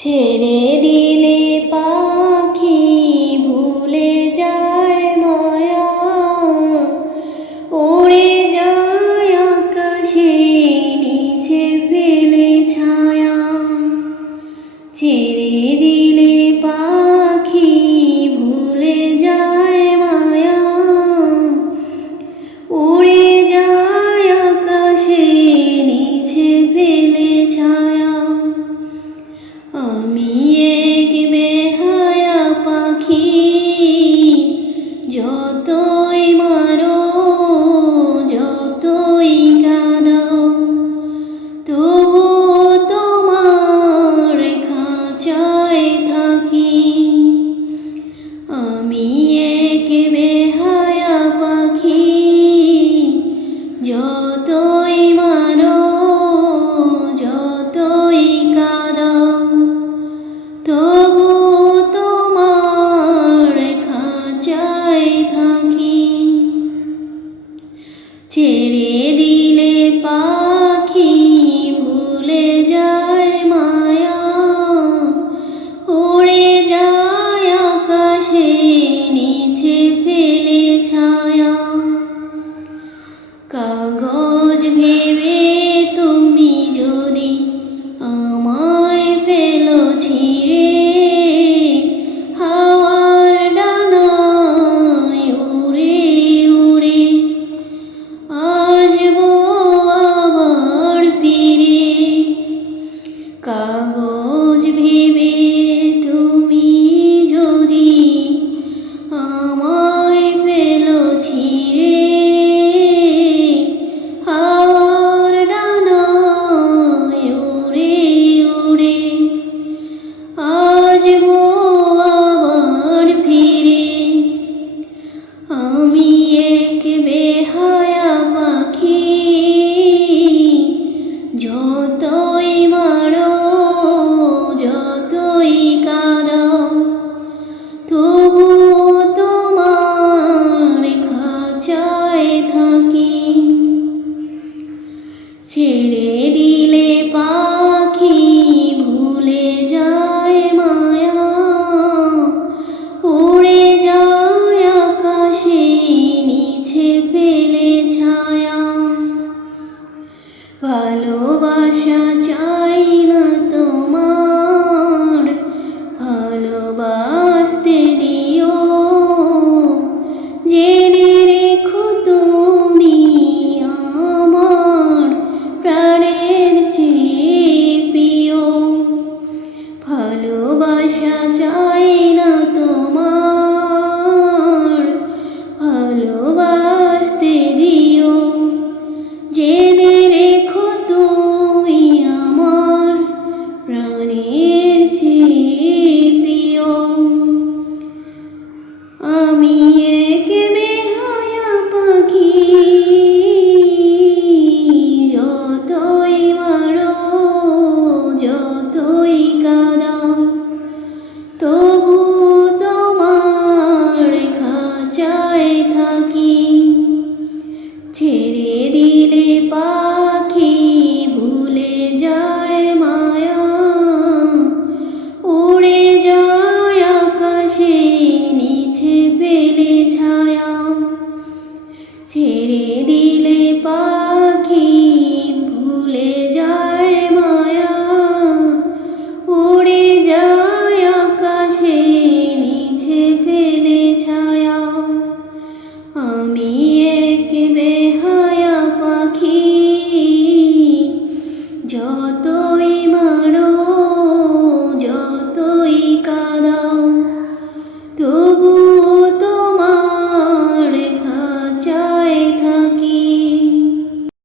ছেড়ে দিলে পাখি ভুলে যায় মায়া, উড়ে যায় আকাশে নিচে ফেলে ছায়া। ছেড়ে দিলে পাখি ভুলে যায় মায়া, উড়ে যায় আকাশে নিচে ফেলে ছায়া। আমি এক বেহায়া পাখি, যতই মারো যতই কাঁদাও, তবু তোমার খাঁচায় থাকি। আমি এক বেহায়া পাখি, যতই মারো যতই কাঁদাও, তবু তোমার খাঁচায় থাকি। ছেড়ে দিলে পাখি ভুলে যায় মায়া, উড়ে যায় আকাশে নিচে ফেলে ছায়া। কাগজ ভেবে তুমি যদি আমায় ফেলো ছিঁড়ে, হাওয়ার ডানায় উড়ে উড়ে আসবো আবার ফিরে। কাগজ